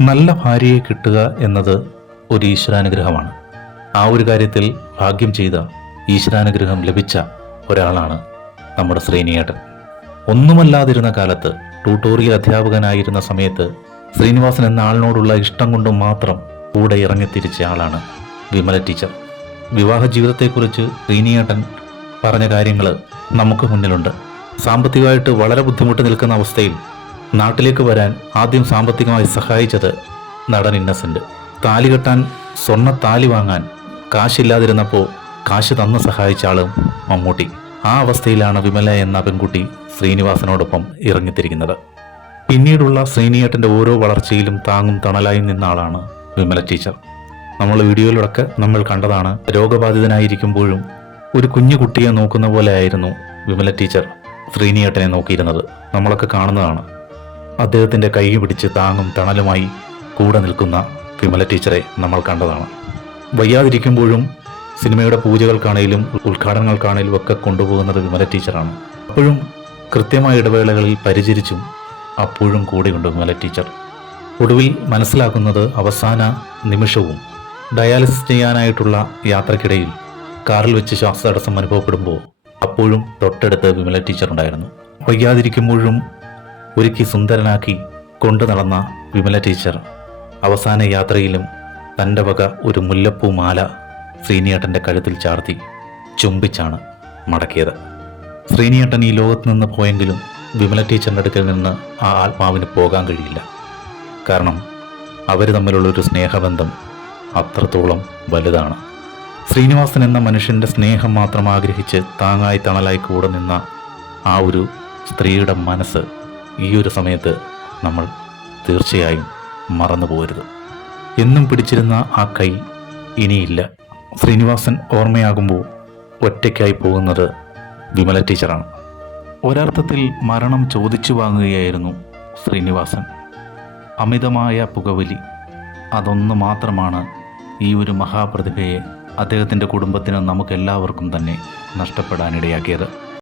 നല്ല ഭാര്യയെ കിട്ടുക എന്നത് ഒരു ഈശ്വരാനുഗ്രഹമാണ്. ആ ഒരു കാര്യത്തിൽ ഭാഗ്യം ചെയ്ത ഈശ്വരാനുഗ്രഹം ലഭിച്ച ഒരാളാണ് നമ്മുടെ ശ്രീനിയേട്ടൻ. ഒന്നുമല്ലാതിരുന്ന കാലത്ത് ട്യൂട്ടോറിയൽ അധ്യാപകനായിരുന്ന സമയത്ത് ശ്രീനിവാസൻ എന്ന ആളിനോടുള്ള ഇഷ്ടം കൊണ്ട് മാത്രം കൂടെ ഇറങ്ങി ഇറങ്ങിത്തിരിച്ച ആളാണ് വിമല ടീച്ചർ. വിവാഹ ജീവിതത്തെക്കുറിച്ച് ശ്രീനിയേട്ടൻ പറഞ്ഞ കാര്യങ്ങൾ നമുക്ക് മുന്നിലുണ്ട്. സാമ്പത്തികമായിട്ട് വളരെ ബുദ്ധിമുട്ട് നിൽക്കുന്ന അവസ്ഥയിൽ നാട്ടിലേക്ക് വരാൻ ആദ്യം സാമ്പത്തികമായി സഹായിച്ചത് നടൻ ഇന്നസെന്റ്. താലി കെട്ടാൻ സ്വർണ താലി വാങ്ങാൻ കാശില്ലാതിരുന്നപ്പോൾ കാശ് തന്ന് സഹായിച്ച ആളും മമ്മൂട്ടി. ആ അവസ്ഥയിലാണ് വിമല എന്ന പെൺകുട്ടി ശ്രീനിവാസനോടൊപ്പം ഇറങ്ങിത്തിരിക്കുന്നത്. പിന്നീടുള്ള ശ്രീനിയേട്ടന്റെ ഓരോ വളർച്ചയിലും താങ്ങും തണലായും നിന്ന ആളാണ് വിമല ടീച്ചർ. നമ്മൾ വീഡിയോയിലൊക്കെ നമ്മൾ കണ്ടതാണ് രോഗബാധിതനായിരിക്കുമ്പോഴും ഒരു കുഞ്ഞു കുട്ടിയെ നോക്കുന്ന പോലെയായിരുന്നു വിമല ടീച്ചർ ശ്രീനിയേട്ടനെ നോക്കിയിരുന്നത്. നമ്മളൊക്കെ കാണുന്നതാണ്. അദ്ദേഹത്തിന്റെ കൈ പിടിച്ച് താങ്ങും തണലുമായി കൂടെ നിൽക്കുന്ന വിമല ടീച്ചറെ നമ്മൾ കണ്ടതാണ്. വയ്യാതിരിക്കുമ്പോഴും സിനിമയുടെ പൂജകൾക്കാണേലും ഉദ്ഘാടനങ്ങൾക്കാണേലും ഒക്കെ കൊണ്ടുപോകുന്നത് വിമല ടീച്ചറാണ്. അപ്പോഴും കൃത്യമായ ഇടവേളകളിൽ പരിചരിച്ചും അപ്പോഴും കൂടെയുണ്ട് വിമല ടീച്ചർ. ഒടുവിൽ മനസ്സിലാക്കുന്നത് അവസാന നിമിഷവും ഡയാലിസിസ് ചെയ്യാനായിട്ടുള്ള യാത്രക്കിടയിൽ കാറിൽ വെച്ച് ശ്വാസതടസ്സം അനുഭവപ്പെടുമ്പോൾ അപ്പോഴും തൊട്ടടുത്ത് വിമല ടീച്ചർ ഉണ്ടായിരുന്നു വയ്യാതിരിക്കുമ്പോഴും ഒരുക്കി സുന്ദരനാക്കി കൊണ്ടു നടന്ന വിമല ടീച്ചർ അവസാന യാത്രയിലും തന്റെ വക ഒരു മുല്ലപ്പൂ മാല ശ്രീനിയേട്ടന്റെ കഴുത്തിൽ ചാർത്തി ചുംബിച്ചാണ് മടക്കിയത്. ശ്രീനിയേട്ടൻ ഈ ലോകത്ത് നിന്ന് പോയെങ്കിലും വിമല ടീച്ചറിന്റെ അടുക്കൽ നിന്ന് ആ ആത്മാവിന് പോകാൻ കഴിയില്ല. കാരണം അവർ തമ്മിലുള്ളൊരു സ്നേഹബന്ധം അത്രത്തോളം വലുതാണ്. ശ്രീനിവാസൻ എന്ന മനുഷ്യന്റെ സ്നേഹം മാത്രം ആഗ്രഹിച്ച് താങ്ങായി തണലായി കൂടെ നിന്ന ആ ഒരു സ്ത്രീയുടെ മനസ്സ് ഈ ഒരു സമയത്ത് നമ്മൾ തീർച്ചയായും മറന്നു പോകരുത്. എന്നും പിടിച്ചിരുന്ന ആ കൈ ഇനിയില്ല. ശ്രീനിവാസൻ ഓർമ്മയാകുമ്പോൾ ഒറ്റയ്ക്കായി പോകുന്നത് വിമല ടീച്ചറാണ്. ഒരർത്ഥത്തിൽ മരണം ചോദിച്ചു വാങ്ങുകയായിരുന്നു ശ്രീനിവാസൻ. അമിതമായ പുകവലി. അതൊന്നു മാത്രമാണ് ഈ ഒരു മഹാപ്രതിഭയെ അദ്ദേഹത്തിന്റെ കുടുംബത്തിന് നമുക്കെല്ലാവർക്കും തന്നെ നഷ്ടപ്പെടാനിടയാക്കിയത്.